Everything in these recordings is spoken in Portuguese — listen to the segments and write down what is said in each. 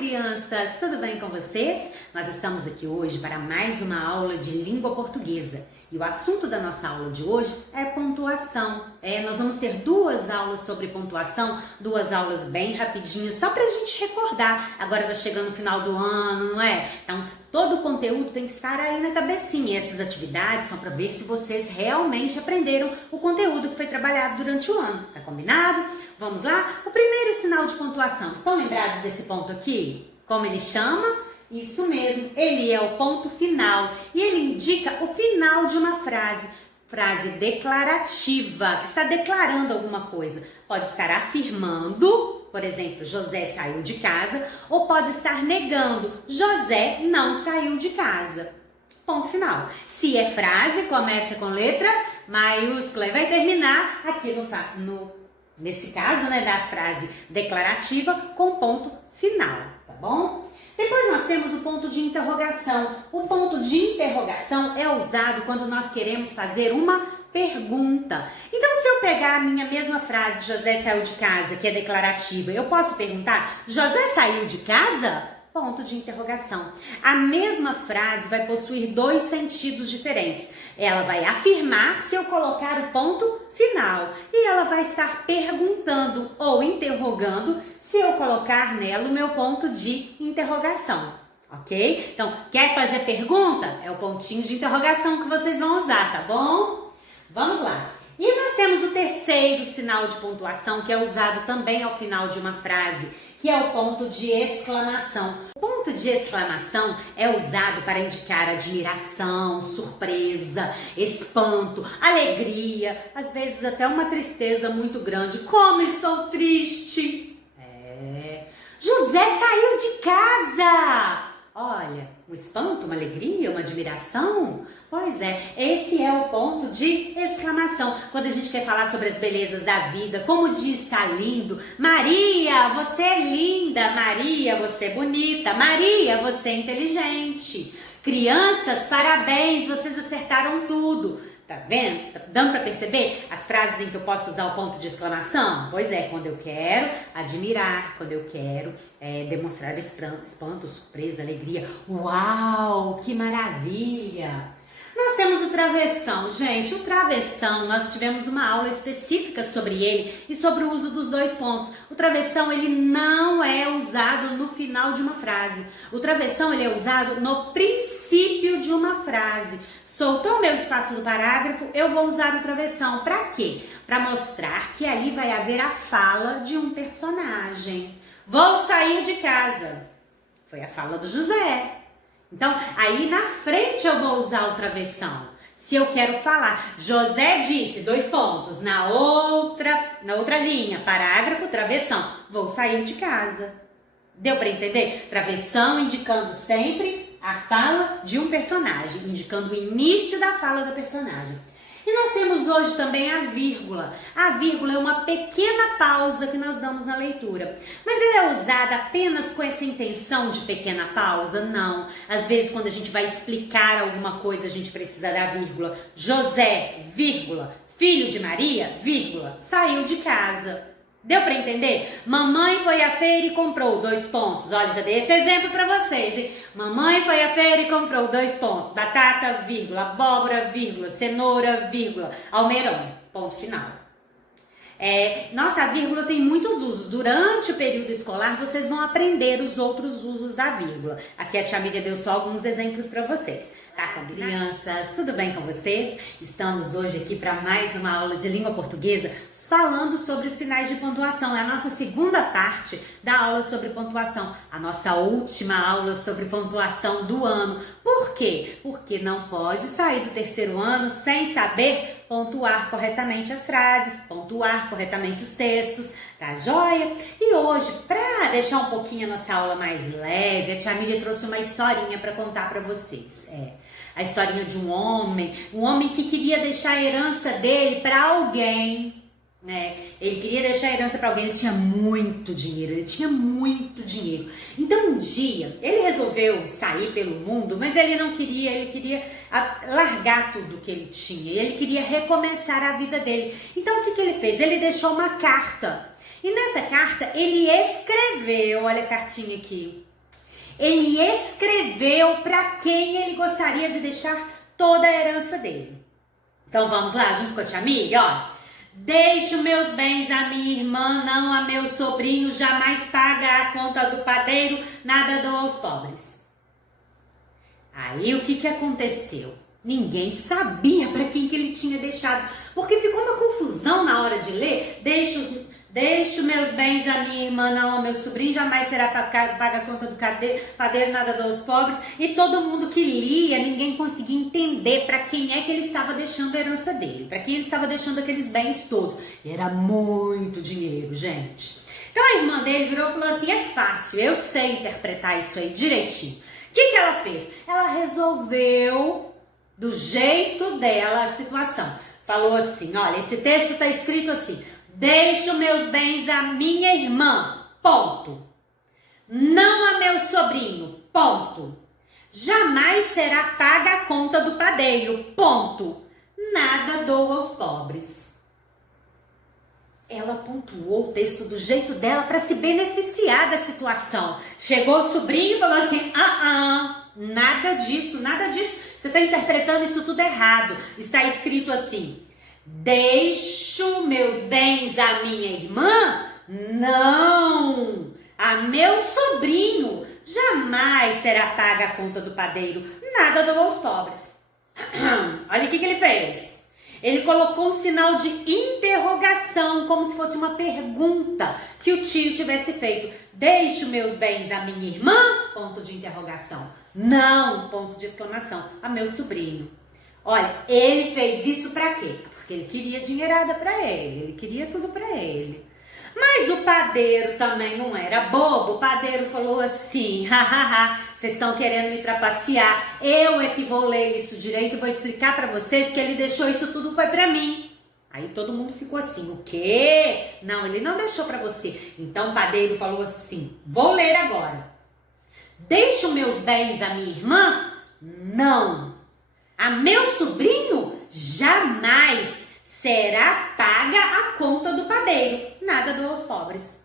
crianças! Tudo bem com vocês? Nós estamos aqui hoje para mais uma aula de língua portuguesa. E o assunto da nossa aula de hoje é pontuação. Nós vamos ter duas aulas sobre pontuação, duas aulas bem rapidinhas, só para a gente recordar. Agora está chegando o final do ano, não é? Então, todo o conteúdo tem que estar aí na cabecinha. E essas atividades são para ver se vocês realmente aprenderam o conteúdo que foi trabalhado durante o ano. Tá combinado? Vamos lá? O primeiro sinal de pontuação. Estão lembrados desse ponto aqui? Como ele chama? Isso mesmo, ele é o ponto final e ele indica o final de uma frase declarativa, que está declarando alguma coisa. Pode estar afirmando, por exemplo, José saiu de casa, ou pode estar negando, José não saiu de casa. Ponto final. Se é frase, começa com letra maiúscula e vai terminar aqui nesse caso, da frase declarativa com ponto final, tá bom? Depois nós temos o ponto de interrogação. O ponto de interrogação é usado quando nós queremos fazer uma pergunta. Então, se eu pegar a minha mesma frase, José saiu de casa, que é declarativa, eu posso perguntar, José saiu de casa? Ponto de interrogação. A mesma frase vai possuir dois sentidos diferentes. Ela vai afirmar se eu colocar o ponto final e ela vai estar perguntando ou interrogando se eu colocar nela o meu ponto de interrogação, ok? Então, quer fazer pergunta? É o pontinho de interrogação que vocês vão usar, tá bom? Vamos lá. E nós temos o terceiro sinal de pontuação que é usado também ao final de uma frase, que é o ponto de exclamação. O ponto de exclamação é usado para indicar admiração, surpresa, espanto, alegria, às vezes até uma tristeza muito grande. Como estou triste! José saiu de casa! Olha, um espanto, uma alegria, uma admiração? Pois é, esse é o ponto de exclamação. Quando a gente quer falar sobre as belezas da vida, como o dia está lindo. Maria, você é linda. Maria, você é bonita. Maria, você é inteligente. Crianças, parabéns, vocês acertaram tudo. Tá vendo? Tá dando para perceber as frases em que eu posso usar o ponto de exclamação? Pois é, quando eu quero admirar, quando eu quero demonstrar espanto, surpresa, alegria. Uau, que maravilha! Nós temos o travessão. Gente, o travessão, nós tivemos uma aula específica sobre ele e sobre o uso dos dois pontos. O travessão, ele não é usado no final de uma frase. O travessão, ele é usado no princípio de uma frase. Soltou o meu espaço do parágrafo, eu vou usar o travessão. Para quê? Para mostrar que ali vai haver a fala de um personagem. Vou sair de casa. Foi a fala do José. Então, aí na frente eu vou usar o travessão. Se eu quero falar, José disse, dois pontos, na outra linha, parágrafo, travessão, vou sair de casa. Deu para entender? Travessão indicando sempre a fala de um personagem, indicando o início da fala do personagem. E nós temos hoje também a vírgula. A vírgula é uma pequena pausa que nós damos na leitura. Mas ela é usada apenas com essa intenção de pequena pausa? Não. Às vezes, quando a gente vai explicar alguma coisa, a gente precisa da vírgula. José, vírgula, filho de Maria, vírgula, saiu de casa. Deu para entender? Mamãe foi à feira e comprou, dois pontos. Olha, já dei esse exemplo para vocês, hein? Mamãe foi à feira e comprou, dois pontos. Batata, vírgula, abóbora, vírgula, cenoura, vírgula, almeirão, ponto final. Nossa, a vírgula tem muitos usos. Durante o período escolar, vocês vão aprender os outros usos da vírgula. Aqui a tia Miriam deu só alguns exemplos para vocês. Tá, crianças? Tudo bem com vocês? Estamos hoje aqui para mais uma aula de língua portuguesa falando sobre os sinais de pontuação. É a nossa segunda parte da aula sobre pontuação. A nossa última aula sobre pontuação do ano. Por quê? Porque não pode sair do terceiro ano sem saber pontuar corretamente as frases, pontuar corretamente os textos, tá joia? E hoje, para deixar um pouquinho a nossa aula mais leve, a tia Miriam trouxe uma historinha para contar para vocês. A historinha de um homem que queria deixar a herança dele para alguém. Ele queria deixar a herança para alguém, ele tinha muito dinheiro, Então um dia ele resolveu sair pelo mundo, mas ele não queria, ele queria largar tudo que ele tinha, ele queria recomeçar a vida dele. Então o que ele fez? Ele deixou uma carta, e nessa carta ele escreveu, olha a cartinha aqui, Ele escreveu para quem ele gostaria de deixar toda a herança dele. Então vamos lá, junto com a tia Miriam, ó. Deixo meus bens a minha irmã, não a meu sobrinho, jamais paga a conta do padeiro, nada dou aos pobres. Aí o que aconteceu? Ninguém sabia para quem que ele tinha deixado, porque ficou uma confusão na hora de ler. Deixo meus bens à minha irmã, não ao meu sobrinho, jamais será paga a conta do padeiro, nada dou aos pobres. E todo mundo que lia, ninguém conseguia entender para quem é que ele estava deixando a herança dele, para quem ele estava deixando aqueles bens todos. E era muito dinheiro, gente. Então a irmã dele virou e falou assim, é fácil, eu sei interpretar isso aí direitinho. O que ela fez? Ela resolveu do jeito dela a situação. Falou assim, olha, esse texto está escrito assim, deixo meus bens à minha irmã, ponto. Não a meu sobrinho, ponto. Jamais será paga a conta do padeiro, ponto. Nada dou aos pobres. Ela pontuou o texto do jeito dela para se beneficiar da situação. Chegou o sobrinho e falou assim, nada disso, nada disso. Você está interpretando isso tudo errado. Está escrito assim, deixo meus bens à minha irmã? Não, a meu sobrinho. Jamais será paga a conta do padeiro. Nada dou aos pobres. Olha o que ele fez. Ele colocou um sinal de interrogação, como se fosse uma pergunta que o tio tivesse feito. Deixo meus bens à minha irmã? Ponto de interrogação. Não, ponto de exclamação. A meu sobrinho. Olha, ele fez isso pra quê? Porque ele queria dinheirada pra ele queria tudo pra ele. Mas o padeiro também não era bobo. O padeiro falou assim, vocês estão querendo me trapacear. Eu é que vou ler isso direito e vou explicar pra vocês que ele deixou isso tudo foi pra mim. Aí todo mundo ficou assim, o quê? Não, ele não deixou pra você. Então o padeiro falou assim, vou ler agora. Deixo meus bens à minha irmã? Não. A meu sobrinho? Jamais será paga a conta do padeiro. Nada dou aos pobres.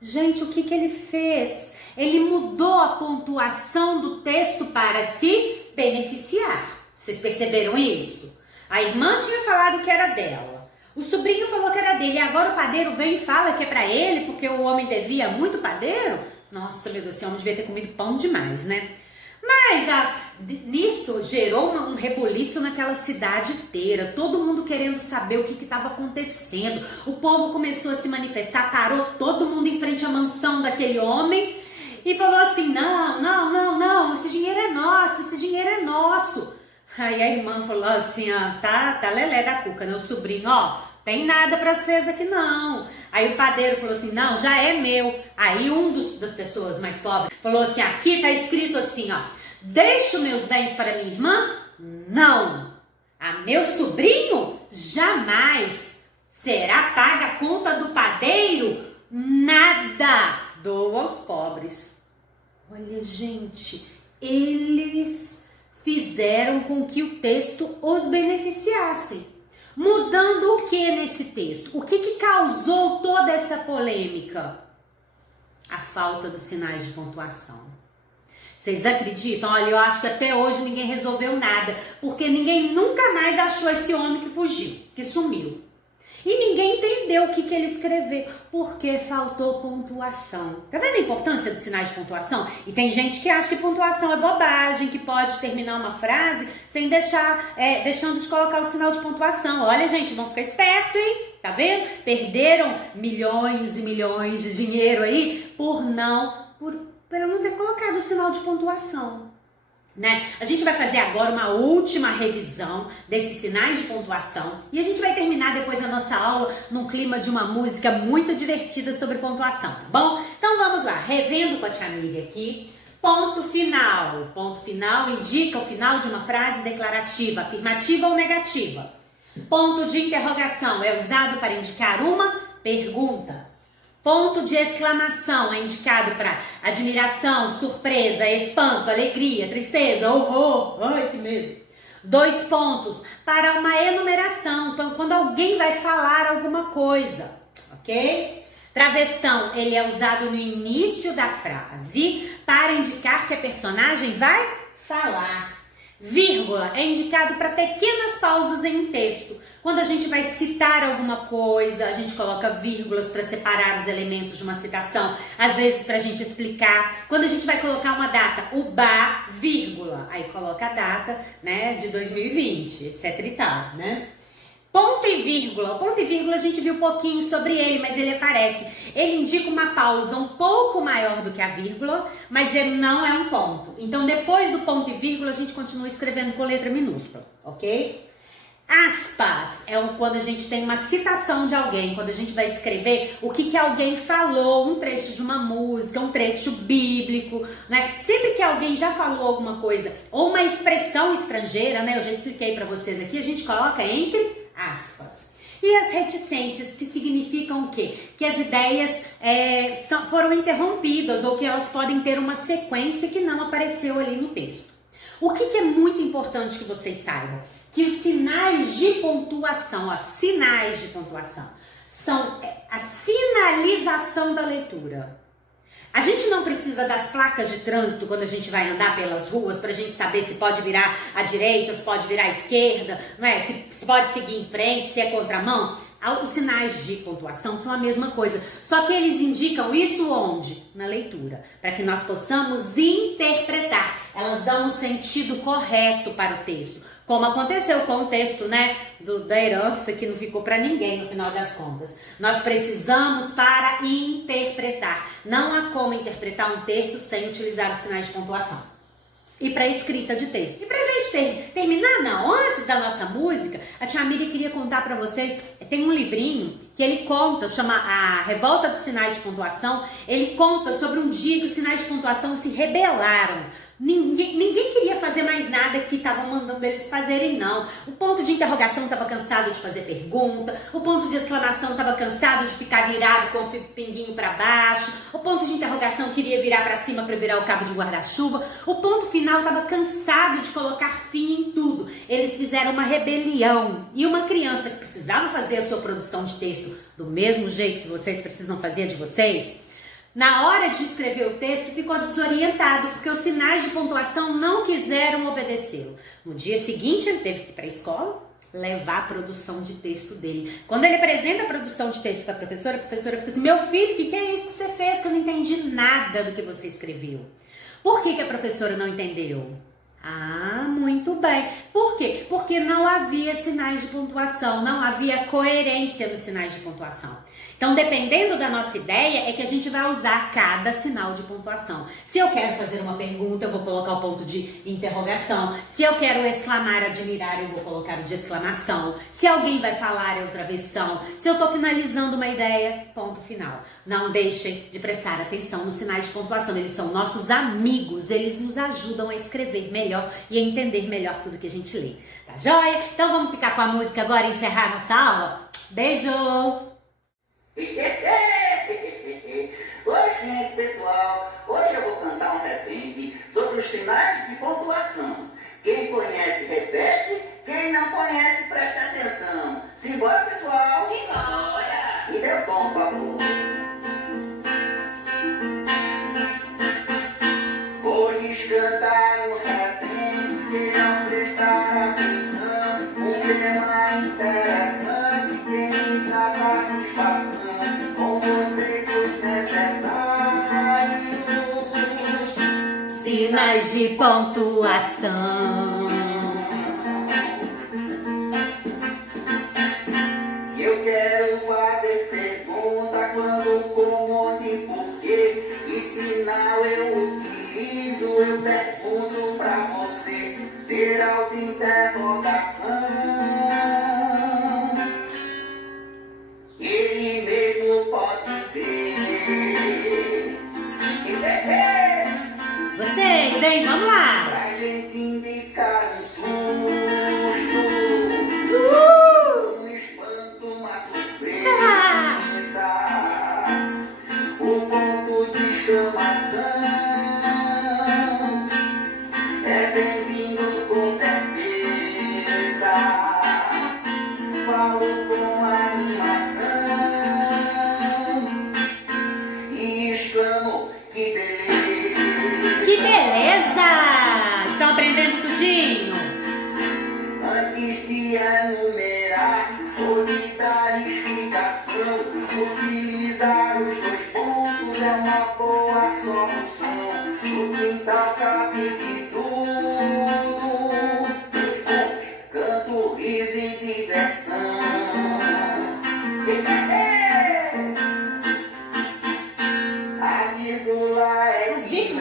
Gente, o que ele fez? Ele mudou a pontuação do texto para se beneficiar. Vocês perceberam isso? A irmã tinha falado que era dela. O sobrinho falou que era dele. E agora o padeiro vem e fala que é para ele, porque o homem devia muito padeiro? Nossa, meu Deus, esse homem devia ter comido pão demais, né? Mas nisso gerou um reboliço naquela cidade inteira, todo mundo querendo saber o que estava acontecendo. O povo começou a se manifestar, parou todo mundo em frente à mansão daquele homem e falou assim, não, esse dinheiro é nosso. Aí a irmã falou assim, tá lelé da cuca, né? O sobrinho, tem nada pra vocês aqui não. Aí o padeiro falou assim, não, já é meu. Aí das pessoas mais pobres falou assim, aqui tá escrito assim, deixo meus bens para minha irmã? Não. A meu sobrinho? Jamais. Será paga a conta do padeiro? Nada. Dou aos pobres. Olha, gente, eles fizeram com que o texto os beneficiasse. Mudando o que nesse texto? O que causou toda essa polêmica? A falta dos sinais de pontuação. Vocês acreditam? Olha, eu acho que até hoje ninguém resolveu nada, porque ninguém nunca mais achou esse homem que fugiu, que sumiu. E ninguém entendeu o que ele escreveu, porque faltou pontuação. Tá vendo a importância dos sinais de pontuação? E tem gente que acha que pontuação é bobagem, que pode terminar uma frase sem deixando de colocar o sinal de pontuação. Olha, gente, vão ficar esperto, hein? Tá vendo? Perderam milhões e milhões de dinheiro aí por não ter colocado o sinal de pontuação. Né? A gente vai fazer agora uma última revisão desses sinais de pontuação e a gente vai terminar depois a nossa aula num clima de uma música muito divertida sobre pontuação, tá bom? Então vamos lá, revendo com a tia Miriam aqui. Ponto final. Ponto final indica o final de uma frase declarativa, afirmativa ou negativa. Ponto de interrogação é usado para indicar uma pergunta. Ponto de exclamação é indicado para admiração, surpresa, espanto, alegria, tristeza, horror, ai que medo. 2 pontos para uma enumeração, então quando alguém vai falar alguma coisa, ok? Travessão, ele é usado no início da frase para indicar que a personagem vai falar. Vírgula é indicado para pequenas pausas em um texto. Quando a gente vai citar alguma coisa, a gente coloca vírgulas para separar os elementos de uma citação, às vezes para a gente explicar. Quando a gente vai colocar uma data, o bar, vírgula, aí coloca a data, né, de 2020, etc e tal, né? Ponto e vírgula. O ponto e vírgula a gente viu um pouquinho sobre ele, mas ele aparece. Ele indica uma pausa um pouco maior do que a vírgula, mas ele não é um ponto. Então, depois do ponto e vírgula, a gente continua escrevendo com letra minúscula, ok? Aspas é quando a gente tem uma citação de alguém, quando a gente vai escrever o que alguém falou, um trecho de uma música, um trecho bíblico, né? Sempre que alguém já falou alguma coisa, ou uma expressão estrangeira, né? Eu já expliquei para vocês aqui, a gente coloca entre aspas. E as reticências, que significam o quê? Que as ideias foram interrompidas ou que elas podem ter uma sequência que não apareceu ali no texto. O que é muito importante que vocês saibam? Que os sinais de pontuação, são a sinalização da leitura. A gente não precisa das placas de trânsito quando a gente vai andar pelas ruas para a gente saber se pode virar à direita, se pode virar à esquerda, não é? Se pode seguir em frente, se é contramão. Os sinais de pontuação são a mesma coisa, só que eles indicam isso onde? Na leitura, para que nós possamos interpretar. Elas dão um sentido correto para o texto, como aconteceu com o texto, né, da herança, que não ficou para ninguém no final das contas. Nós precisamos para interpretar. Não há como interpretar um texto sem utilizar os sinais de pontuação. E para escrita de texto. E pra gente terminar, não, antes da nossa música, a tia Miriam queria contar para vocês, tem um livrinho que ele conta, chama A Revolta dos Sinais de Pontuação. Ele conta sobre um dia que os sinais de pontuação se rebelaram. Ninguém queria fazer mais nada que estavam mandando eles fazerem, não. O ponto de interrogação estava cansado de fazer pergunta, o ponto de exclamação estava cansado de ficar virado com o pinguinho para baixo, o ponto de interrogação queria virar para cima para virar o cabo de guarda-chuva, o ponto final estava cansado de colocar fim em tudo. Eles fizeram uma rebelião. E uma criança que precisava fazer a sua produção de texto do mesmo jeito que vocês precisam fazer de vocês, na hora de escrever o texto ficou desorientado, porque os sinais de pontuação não quiseram obedecê-lo. No dia seguinte ele teve que ir para a escola levar a produção de texto dele. Quando ele apresenta a produção de texto para a professora fica assim: meu filho, o que é isso que você fez? Que eu não entendi nada do que você escreveu. Por que a professora não entendeu? Ah, muito bem. Por quê? Porque não havia sinais de pontuação, não havia coerência nos sinais de pontuação. Então, dependendo da nossa ideia, é que a gente vai usar cada sinal de pontuação. Se eu quero fazer uma pergunta, eu vou colocar o ponto de interrogação. Se eu quero exclamar, admirar, eu vou colocar o de exclamação. Se alguém vai falar, é outra versão. Se eu estou finalizando uma ideia, ponto final. Não deixem de prestar atenção nos sinais de pontuação. Eles são nossos amigos, eles nos ajudam a escrever melhor e a entender melhor tudo que a gente lê. Tá joia? Então vamos ficar com a música agora e encerrar nossa aula? Beijo! Oi, gente, pessoal. Hoje eu vou cantar um repente sobre os sinais de pontuação. Quem conhece, repete. Quem não conhece, presta atenção. Simbora, pessoal? Simbora! E deu tom, por favor. Vou lhes cantar um repente que não prestar atenção. Um tema interessante que me traz satisfação. Com vocês os necessários Sinais de pontuação. Se eu quero fazer pergunta, quando, como, onde, porquê, que sinal eu utilizo, eu pergunto pra você. Sinal de interrogação. Ele mesmo pode ver. Vocês, hein? Vamos lá! Pra gente indicar um susto, um espanto, uma surpresa, o ponto de exclamação é bem-vindo com certeza. Falo com animação,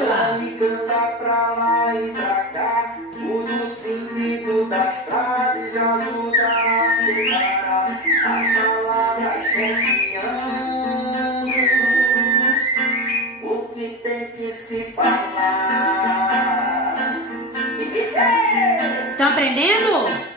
Vamos lá. E canta pra lá e pra cá. O sentido das frases já ajuda a separar as palavras copiando o que tem que se falar. Estão aprendendo?